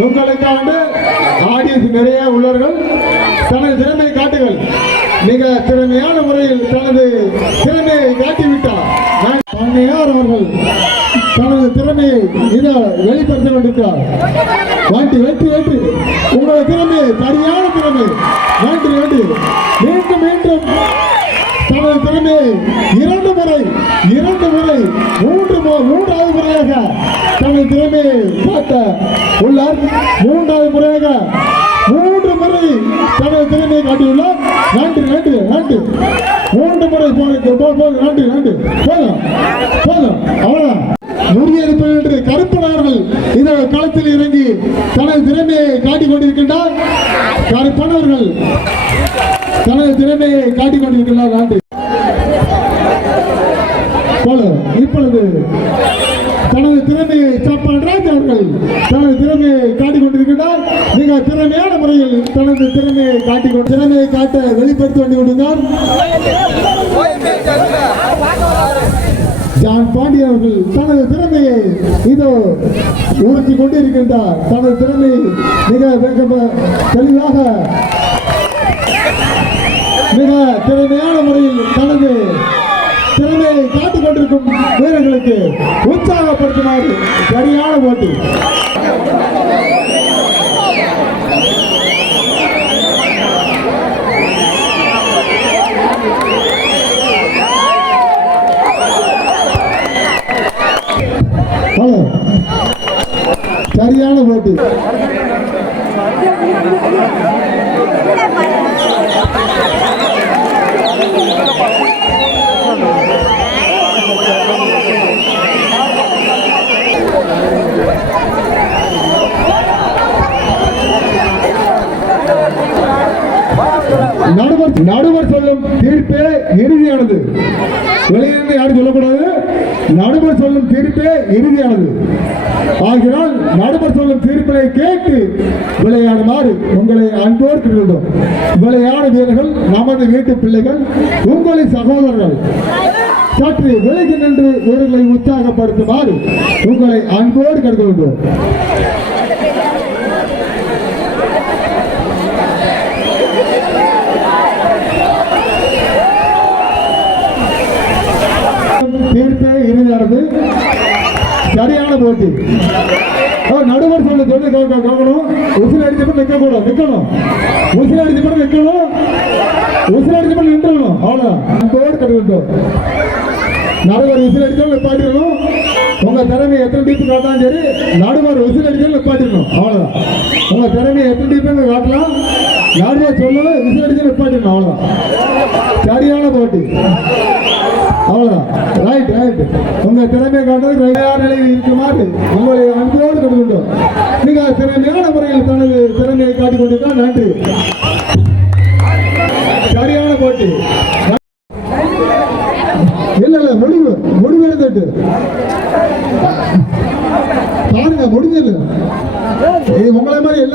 உங்களுக்காண்டு audience நிறைய உள்ளவர்கள் தனது திறமை காட்டுகள் மிக திறமையான முறையில் தனது திறமையை காட்டிவிட்டார். பண்ணையார் அவர்கள் தனது திறமையை இதை வெளிப்படுத்த கொண்டிருக்கிறார் வாட்டி வெட்டி வெட்டி உங்களது திறமை சரியான திறமை நன்றி வேண்டி மீண்டும் மீண்டும் தனது திரும்பி இரண்டு முறை இரண்டு முறை மூன்று மூன்றாவது முறையாக தனது திரும்பி காட்ட உள்ளார். மூன்றாவது முறையாக மூன்று முறை தனது திரும்பி காட்டியுள்ளார். நன்றி நன்றி நன்றி. மூன்று முறை போனது போ- நன்றி நன்றி. போதும் போதும். அவ்வளோ முறியடிப்பு என்று கருப்பனார்கள் இந்த களத்தில் இறங்கி தனது திறமையை காட்டிக் கொண்டிருக்கின்றார். கருப்பனவர்கள் தனது திறமையை காட்டிக் கொண்டிருக்கிறார் ஆண்டு போல இப்பொழுது தனது திறமையை சாப்பாடு அவர்கள் தனது திறமையை காட்டிக் கொண்டிருக்கிறார் மிக திறமையான முறையில் தனது திறமையை காட்டிக் கொண்டு திறமையை காட்ட வெளிப்படுத்தி கொண்டு விடுகிறார் ஜான் பாண்டி அவர்கள் தனது திறமையை இதோ உணர்த்தி கொண்டிருக்கின்றார். தனது திறமையை மிக வேக- தெளிவாக மிக திறமையான முறையில் தனது திறமையை காத்துக் கொண்டிருக்கும் வீரர்களுக்கு உற்சாகப்படுத்துமாறு சரியான போட்டி சரியான போட்டி சொல்லும் தீர்ப்பே இறுதியானது. வெளியிலிருந்து யாரும் சொல்லக்கூடாது. நடுவர் சொல்லும் தீர்ப்பே இறுதியானது. ஆகினால் நடுவர் சொல்லும் தீர்ப்பினை கேட்டு விளையாடுமாறு உங்களை அன்போடு கேட்டுள்ளோம் விளையாட வீரர்கள் நமது வீட்டு பிள்ளைகள் உங்களை சகோதரர்கள் சற்று விலகி நின்று இவர்களை உற்சாகப்படுத்துமாறு உங்களை அன்போடு கேட்டுக்கொள்கிறோம். தீர்ப்பே இறுதியானது சரியான போட்டி. ஆ, நடுவர் சொல்ல சொல்லி கேட்கணும் உசில் அடிச்சப்ப நிக்க கூடாது நிக்கணும். உசில் அடிச்சப்ப நிக்கணும். உசில் அடிச்சப்ப நின்றணும் அவ்வளவுதான். அன்போடு கட்டுக்கிட்டோம் நடுவர் உசில் அடிச்சாலும் நிப்பாட்டிடணும். உங்க திறமை எத்தனை டீப்பு காட்டாலும் சரி நடுவர் உசில் அடிச்சாலும் நிப்பாட்டிடணும். அவ்வளவுதான். உங்க திறமையை எத்தனை டீப்பு காட்டலாம். யாரையா சொல்லுவோம் விசில் அடிச்சு நிப்பாட்டிடணும். அவ்வளவுதான். சரியான போட்டி. அவ்வளோதான் ரைட் ரைட் உங்கள் திறமை காட்டுறது கையார் நிலையில் இருக்குமாறு உங்களை அன்போடு கொடுக்கின்றோம் மிக திறமையான முறையில் தனது திறமையை காட்டிக் கொண்டிருக்கார் நன்றி. சரியான போட்டி. இல்ல இல்ல முடிவு. முடிவு எடுத்துட்டு பாருங்க முடிஞ்சது. உங்களை மாதிரி எல்லாம்